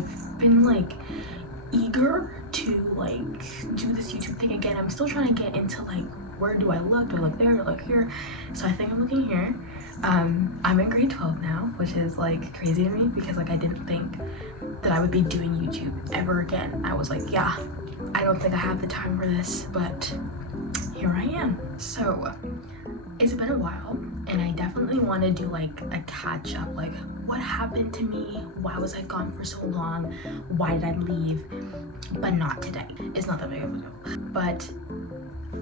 I've been like eager to like do this YouTube thing again. I'm still trying to get into like, where do I look? Do I look there? Do I look here? So I think I'm looking here. I'm in grade 12 now, which is like crazy to me because like I didn't think that I would be doing YouTube ever again. I was like, yeah, I don't think I have the time for this, but here I am. So it's been a while and I definitely want to do like a catch up, like what happened to me, why was I gone for so long, why did I leave, but not today. It's not that big of a deal. But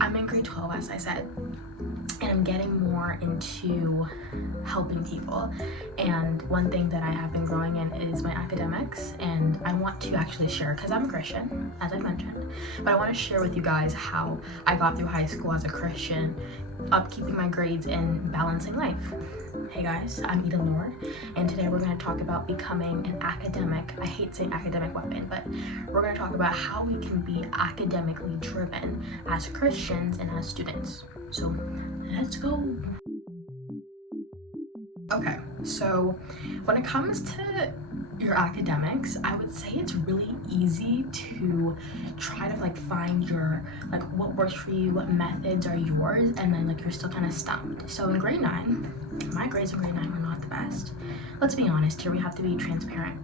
I'm in grade 12, as I said, and I'm getting more into helping people. And one thing that I have been growing in is my academics, and I want to actually share, because I'm a Christian, as I mentioned, but I want to share with you guys how I got through high school as a Christian, upkeeping my grades and balancing life. Hey guys, I'm Eden Lord, and today we're going to talk about becoming an academic. I hate saying academic weapon, but we're going to talk about how we can be academically driven as Christians and as students. So let's go. Okay, so when it comes to your academics, I would say it's really easy to try to like find your like what works for you, what methods are yours, and then like you're still kind of stumped. So in grade 9, my grades in grade 9 were not the best. Let's be honest here, we have to be transparent.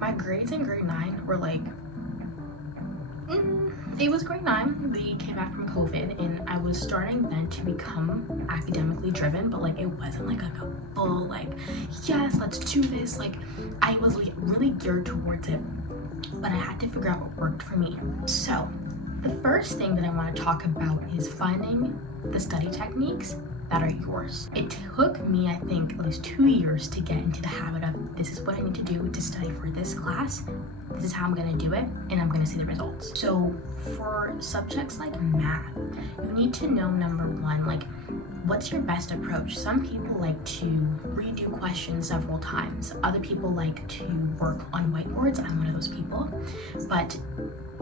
My grades in grade 9 were like it was grade 9, we came back from COVID, and I was starting then to become academically driven, but like it wasn't like a full like, yes, let's do this. Like I was like really geared towards it, but I had to figure out what worked for me. So the first thing that I want to talk about is finding the study techniques that are yours. It took me, I think, at least 2 years to get into the habit of this is what I need to do to study for this class. This is how I'm going to do it, and I'm going to see the results. So for subjects like math, you need to know, number one, like what's your best approach? Some people like to redo questions several times. Other people like to work on whiteboards. I'm one of those people. But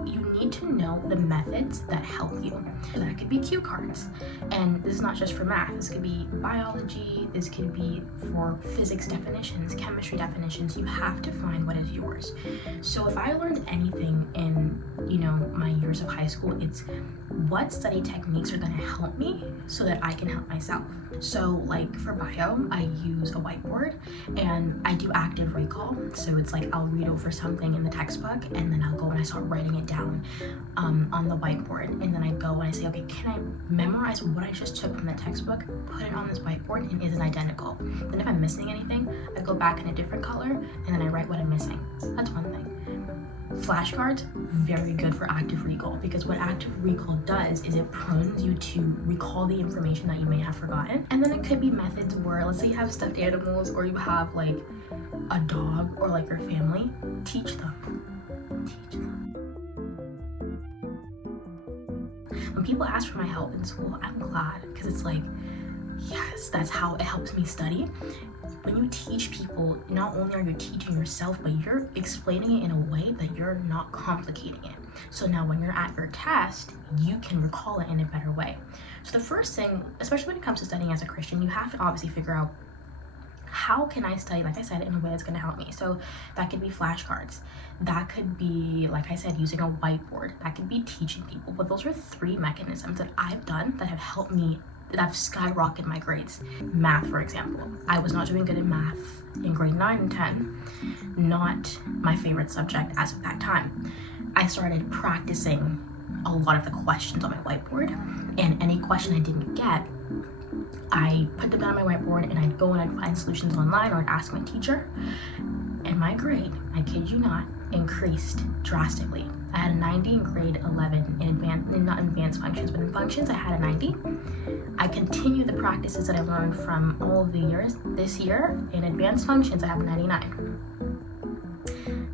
you need to know the methods that help you. So that could be cue cards. And this is not just for math. This could be biology. This could be for physics definitions, chemistry definitions. You have to find what is yours. So if I learned anything in, my years of high school, it's what study techniques are going to help me so that I can help myself. So like for bio, I use a whiteboard and I do active recall. So it's like I'll read over something in the textbook and then I'll go and I start writing it down on the whiteboard, and then I go and I say, okay, can I memorize what I just took from the textbook, put it on this whiteboard, and is it identical? Then if I'm missing anything, I go back in a different color and then I write what I'm missing. That's one thing. Flashcards, very good for active recall, because what active recall does is it prones you to recall the information that you may have forgotten. And then it could be methods where, let's say you have stuffed animals or you have like a dog or like your family, teach them. When people ask for my help in school, I'm glad, because it's like, yes, that's how it helps me study. When you teach people, not only are you teaching yourself, but you're explaining it in a way that you're not complicating it. So now when you're at your test, you can recall it in a better way. So the first thing, especially when it comes to studying as a Christian, you have to obviously figure out, how can I study, like I said, in a way that's going to help me? So that could be flashcards. That could be, like I said, using a whiteboard. That could be teaching people. But those are 3 mechanisms that I've done that have helped me, that have skyrocketed my grades. Math, for example. I was not doing good in math in grade 9 and 10. Not my favorite subject as of that time. I started practicing a lot of the questions on my whiteboard, and any question I didn't get, I put them down on my whiteboard and I'd go and I'd find solutions online, or I'd ask my teacher, and my grade, I kid you not, increased drastically. I had a 90 in grade 11 in not in advanced functions, but in functions I had a 90. I continued the practices that I learned from all of the years. This year, in advanced functions, I have a 99.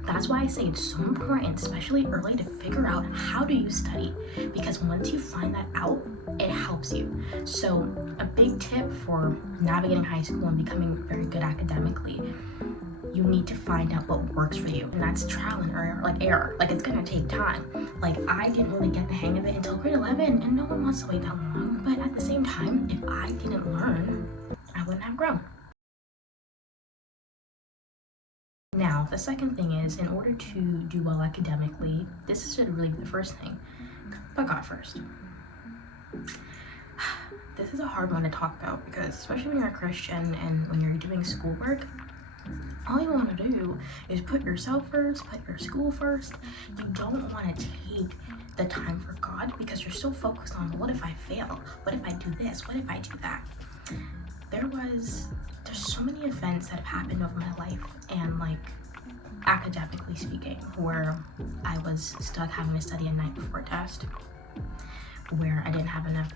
That's why I say it's so important, especially early, to figure out how do you study, because once you find that out, it helps you. So a big tip for navigating high school and becoming very good academically, you need to find out what works for you, and that's trial and error. Like it's gonna take time. Like I didn't really get the hang of it until grade 11, and no one wants to wait that long. But at the same time, if I didn't learn, I wouldn't have grown. Now, the second thing is, in order to do well academically, this should really be the first thing. Put God first. This is a hard one to talk about because, especially when you're a Christian and when you're doing schoolwork, all you want to do is put yourself first, put your school first. You don't want to take the time for God because you're so focused on, what if I fail? What if I do this? What if I do that? There's so many events that have happened over my life, and like academically speaking, where I was stuck having to study a night before a test, where I didn't have enough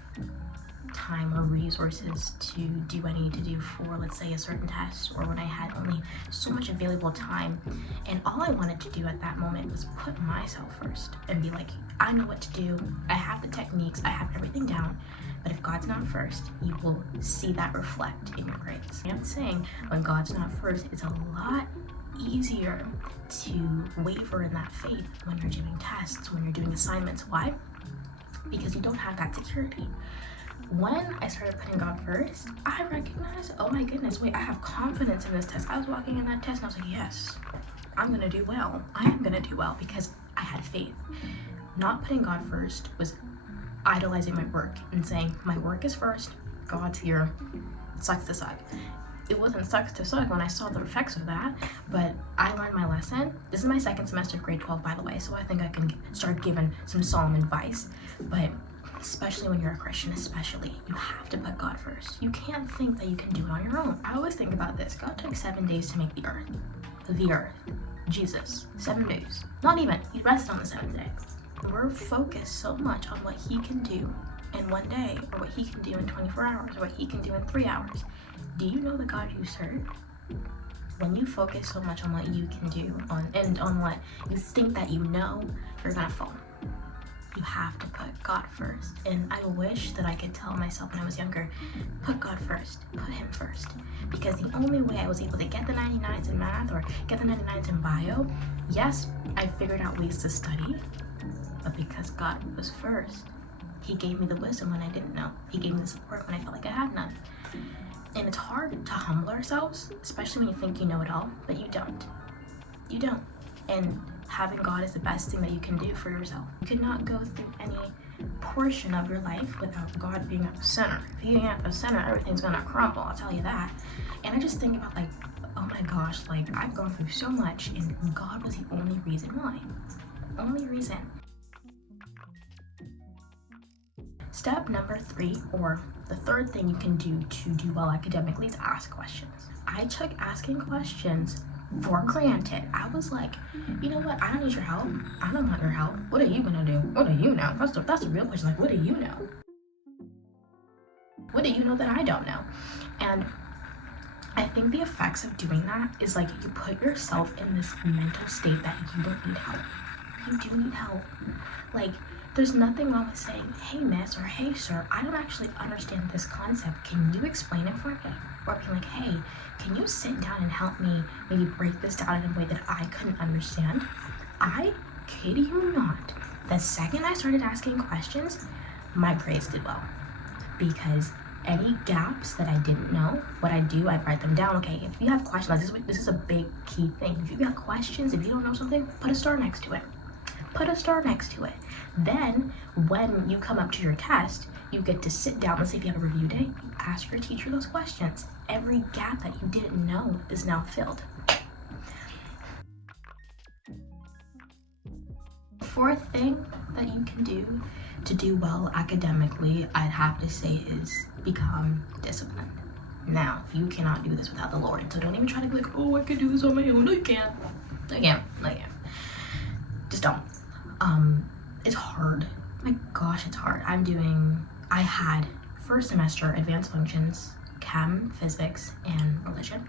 time or resources to do what I need to do for, let's say, a certain test, or when I had only so much available time, and all I wanted to do at that moment was put myself first and be like, I know what to do, I have the techniques, I have everything down. But if God's not first, you will see that reflect in your grades. I'm saying, when God's not first, it's a lot easier to waver in that faith when you're doing tests, when you're doing assignments. Why? Because you don't have that security. When I started putting God first, I recognized, oh my goodness, wait, I have confidence in this test. I was walking in that test and I was like, yes, I'm gonna do well. I am gonna do well because I had faith. Not putting God first was idolizing my work and saying, my work is first, God's here, sucks to suck. It wasn't sucks to suck when I saw the effects of that, but I learned my lesson. This is my second semester of grade 12, by the way, so I think I can start giving some solemn advice. But especially when you're a Christian, especially, you have to put God first. You can't think that you can do it on your own. I always think about this. God took 7 days to make the earth. The earth. Jesus. 7 days. Not even. He rested on the 7th day. We're focused so much on what he can do in 1 day, or what he can do in 24 hours, or what he can do in 3 hours. Do you know the God you serve? When you focus so much on what you can do, on what you think that you know, you're gonna fall. You have to put God first. And I wish that I could tell myself when I was younger, put God first, put him first. Because the only way I was able to get the 99s in math or get the 99s in bio, yes, I figured out ways to study, but because God was first. He gave me the wisdom when I didn't know. He gave me the support when I felt like I had none. And it's hard to humble ourselves, especially when you think you know it all, but you don't. You don't. And having God is the best thing that you can do for yourself. You cannot go through any portion of your life without God being at the center. If he ain't at the center, everything's gonna crumble, I'll tell you that. And I just think about, like, oh my gosh, like, I've gone through so much and God was the only reason why. Only reason. Step number 3, or the third thing you can do to do well academically, is ask questions. I took asking questions for granted. I was like, you know what? I don't need your help. I don't want your help. What are you gonna do? What do you know? That's the real question. Like, what do you know? What do you know that I don't know? And I think the effects of doing that is, like, you put yourself in this mental state that you don't need help. You do need help. Like, there's nothing wrong with saying, hey miss, or hey sir, I don't actually understand this concept. Can you explain it for me? Or being like, hey, can you sit down and help me maybe break this down in a way that I couldn't understand? I kid you not, the second I started asking questions, my grades did well. Because any gaps that I didn't know, what I do, I'd write them down. Okay, if you have questions, like this is a big key thing. If you have questions, if you don't know something, put a star next to it. Put a star next to it. Then, when you come up to your test, you get to sit down. Let's say if you have a review day, ask your teacher those questions. Every gap that you didn't know is now filled. The fourth thing that you can do to do well academically, I'd have to say, is become disciplined. Now, you cannot do this without the Lord, so don't even try to be like, oh, I can do this on my own. No, you can't. No, you can't. No, you can't. Just don't. It's hard. My gosh, it's hard. I had first semester advanced functions, chem, physics, and religion.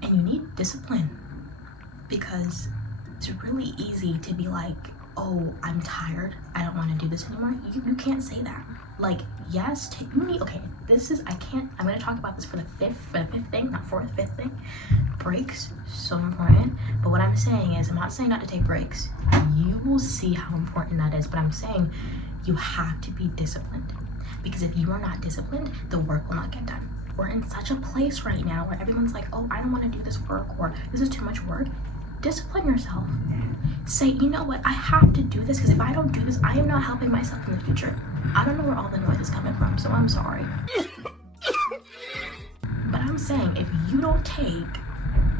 And you need discipline because it's really easy to be like, oh, I'm tired, I don't want to do this anymore. You can't say that. Like, yes, I'm gonna talk about this for the fifth thing, not fourth, fifth thing. Breaks, so important. But what I'm saying is, I'm not saying not to take breaks. You will see how important that is, but I'm saying you have to be disciplined. Because if you are not disciplined, the work will not get done. We're in such a place right now where everyone's like, oh, I don't want to do this work, or this is too much work. Discipline yourself. Say, you know what, I have to do this because if I don't do this, I am not helping myself in the future. I don't know where all the noise is coming from, so I'm sorry. But I'm saying, if you don't take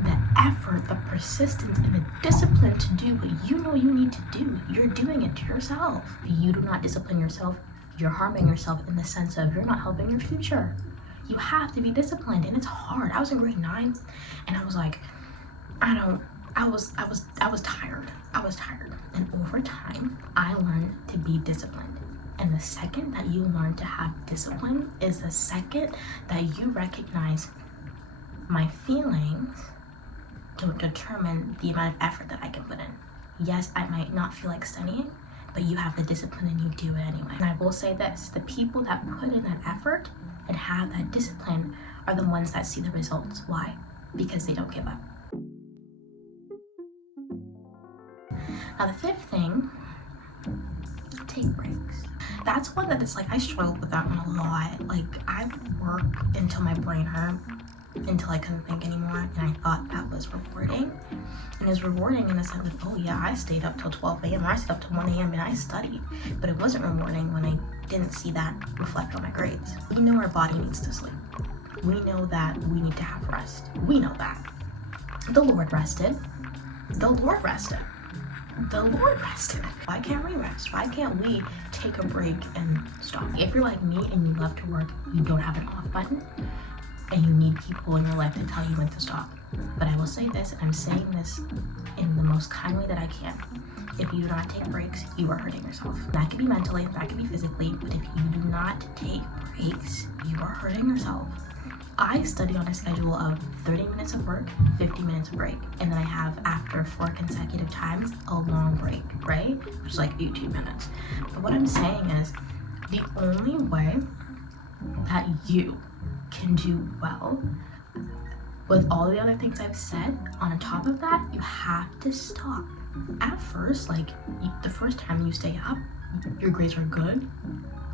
the effort, the persistence, and the discipline to do what you know you need to do, you're doing it to yourself. If you do not discipline yourself, you're harming yourself in the sense of you're not helping your future. You have to be disciplined, and it's hard. I was in grade 9, and I was like, I was tired. I was tired. And over time, I learned to be disciplined. And the second that you learn to have discipline is the second that you recognize my feelings don't determine the amount of effort that I can put in. Yes, I might not feel like studying, but you have the discipline and you do it anyway. And I will say this, the people that put in that effort and have that discipline are the ones that see the results. Why? Because they don't give up. Now the fifth thing, take breaks. That's one that it's like, I struggled with that one a lot. Like, I would work until my brain hurt, until I couldn't think anymore, and I thought that was rewarding. And it was rewarding in the sense of, oh yeah, I stayed up till 12 a.m. or I stayed up till 1 a.m. and I studied. But it wasn't rewarding when I didn't see that reflect on my grades. We know our body needs to sleep. We know that we need to have rest. We know that. The Lord rested. The Lord rested. The Lord rested. Why can't we rest? Why can't we take a break and stop? If you're like me and you love to work, you don't have an off button, and you need people in your life to tell you when to stop. But I will say this, and I'm saying this in the most kind way that I can. If you do not take breaks, you are hurting yourself. That could be mentally, that could be physically, but if you do not take breaks, you are hurting yourself. I study on a schedule of 30 minutes of work, 50 minutes of break, and then I have, after 4 consecutive times, a long break, right? Which is like 18 minutes. But what I'm saying is, the only way that you can do well with all the other things I've said, on top of that, you have to stop. At first, like, the first time you stay up, your grades are good.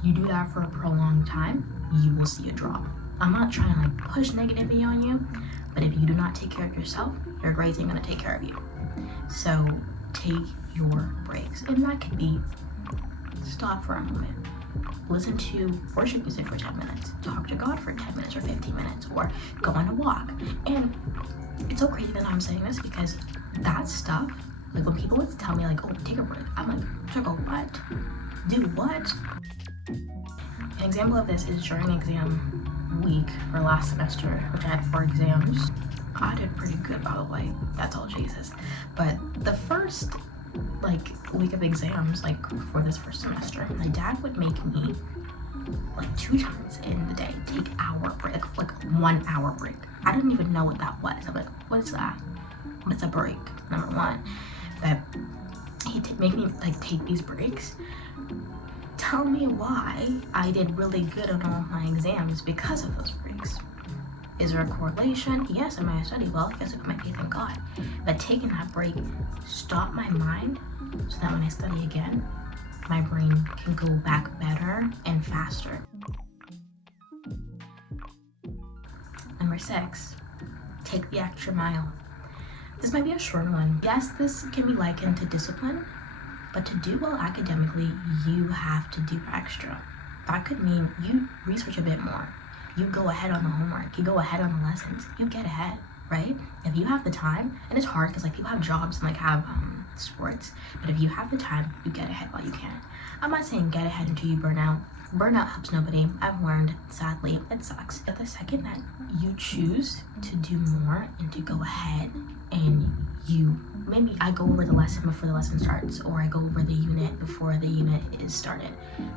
You do that for a prolonged time, you will see a drop. I'm not trying to like push negativity on you, but if you do not take care of yourself, your grades ain't gonna take care of you. So take your breaks, and that could be stop for a moment, listen to worship music for 10 minutes, talk to God for 10 minutes or 15 minutes, or go on a walk. And it's so crazy that I'm saying this, because that stuff, like when people would tell me like, oh, take a break, I'm like, to go what? Do what? An example of this is during exam week for last semester, which I had 4 exams. I did pretty good, by the way, that's all Jesus. But the first like week of exams, like for this first semester, my dad would make me like 2 times in the day take hour break, like 1 hour break. I didn't even know what that was. I'm like, what is that? What's a break? Number one. But he'd make me like take these breaks. Tell me why I did really good on all my exams because of those breaks. Is there a correlation? Yes, am I study well? Yes, I put my faith in God. But taking that break stopped my mind so that when I study again, my brain can go back better and faster. Number 6, take the extra mile. This might be a short one. Yes, this can be likened to discipline, but to do well academically, you have to do extra. That could mean you research a bit more. You go ahead on the homework. You go ahead on the lessons. You get ahead, right? If you have the time, and it's hard because like people have jobs and like have sports, but if you have the time, you get ahead while you can. I'm not saying get ahead until you burn out. Burnout helps nobody. I've learned, sadly, it sucks. But the second that you choose to do more and to go ahead, and maybe I go over the lesson before the lesson starts, or I go over the unit before the unit is started.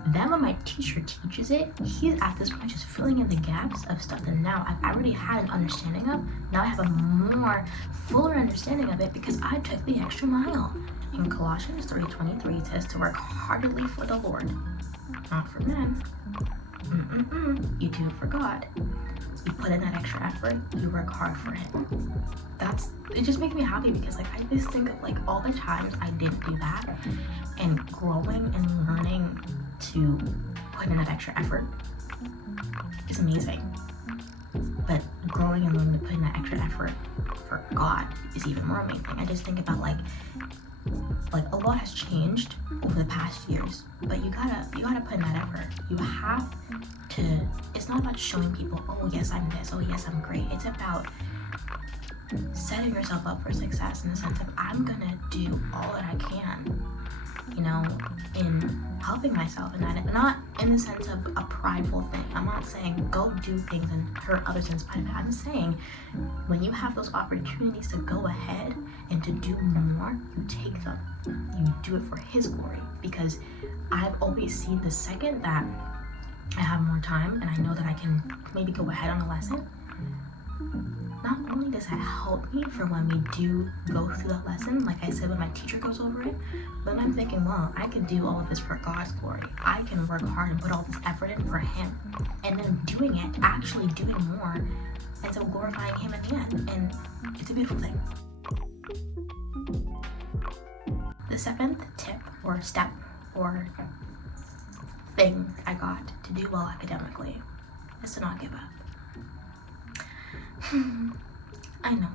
Then when my teacher teaches it, he's at this point just filling in the gaps of stuff that now I've already had an understanding of. Now I have a more fuller understanding of it because I took the extra mile. In Colossians 3:23, it says to work heartily for the Lord, not for men. You do it for God. You put in that extra effort, you work hard for Him. It just makes me happy because like I just think of like all the times I didn't do that, and growing and learning to put in that extra effort is amazing. but growing and learning, putting that extra effort for God is even more amazing. I just think about like a lot has changed over the past years, but you gotta put in that effort. You have to. It's not about showing people, oh yes I'm this, oh yes I'm great. It's about setting yourself up for success in the sense of I'm gonna do all that I can, you know, in helping myself, and that not in the sense of a prideful thing. I'm not saying go do things and hurt others in spite of it. I'm saying when you have those opportunities to go ahead and to do more, you take them. You do it for His glory, because I've always seen the second that I have more time and I know that I can maybe go ahead on a lesson, not only does that help me for when we do go through that lesson, like I said, when my teacher goes over it, then I'm thinking, well, I can do all of this for God's glory. I can work hard and put all this effort in for Him. And then doing it, actually doing more, ends up glorifying Him in the end. And it's a beautiful thing. The seventh tip or step or thing I got to do well academically is to not give up. I know,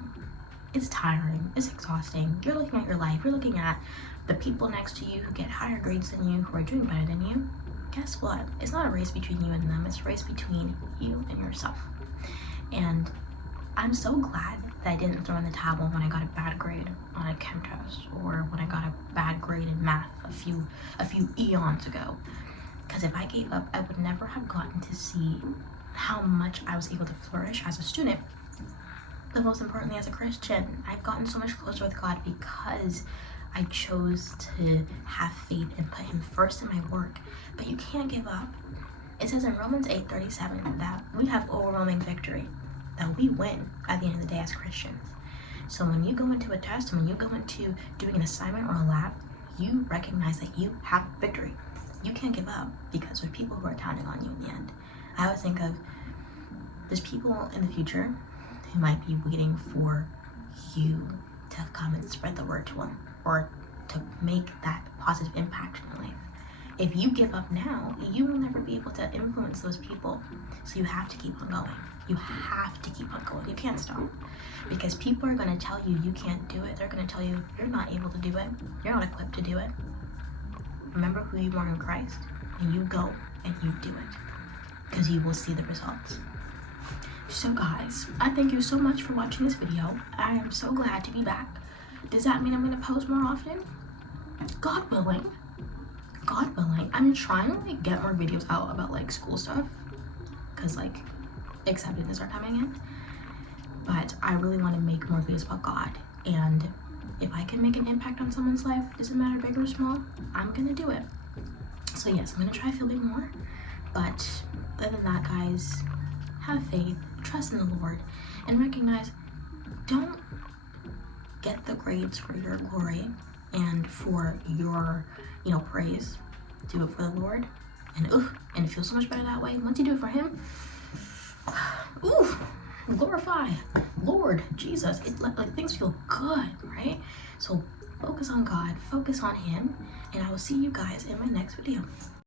it's tiring, it's exhausting. You're looking at your life, you're looking at the people next to you who get higher grades than you, who are doing better than you. Guess what? It's not a race between you and them, it's a race between you and yourself. And I'm so glad that I didn't throw in the towel when I got a bad grade on a chem test, or when I got a bad grade in math a few eons ago. Because if I gave up, I would never have gotten to see how much I was able to flourish as a student, but most importantly as a Christian. I've gotten so much closer with God because I chose to have faith and put Him first in my work. But you can't give up. It says in Romans 8:37 that we have overwhelming victory, that we win at the end of the day as Christians. So when you go into a test, when you go into doing an assignment or a lab, you recognize that you have victory. You can't give up, because there are people who are counting on you in the end. I always think of, there's people in the future who might be waiting for you to come and spread the word to them, or to make that positive impact in their life. If you give up now, you will never be able to influence those people. So you have to keep on going. You have to keep on going. You can't stop. Because people are going to tell you you can't do it. They're going to tell you you're not able to do it. You're not equipped to do it. Remember who you are in Christ, and you go and you do it, because you will see the results. So guys, I thank you so much for watching this video. I am so glad to be back. Does that mean I'm going to post more often? God willing. God willing. I'm trying to like get more videos out about like school stuff, because like acceptance are coming in. But I really want to make more videos about God, and if I can make an impact on someone's life, doesn't matter big or small, I'm gonna do it. So yes, I'm gonna try filming more, but other than that, guys, have faith, trust in the Lord, and recognize, don't get the grades for your glory and for your, praise. Do it for the Lord, and it feels so much better that way. Once you do it for Him, glorify Lord Jesus. It like things feel good, right? So focus on God, focus on Him, and I will see you guys in my next video.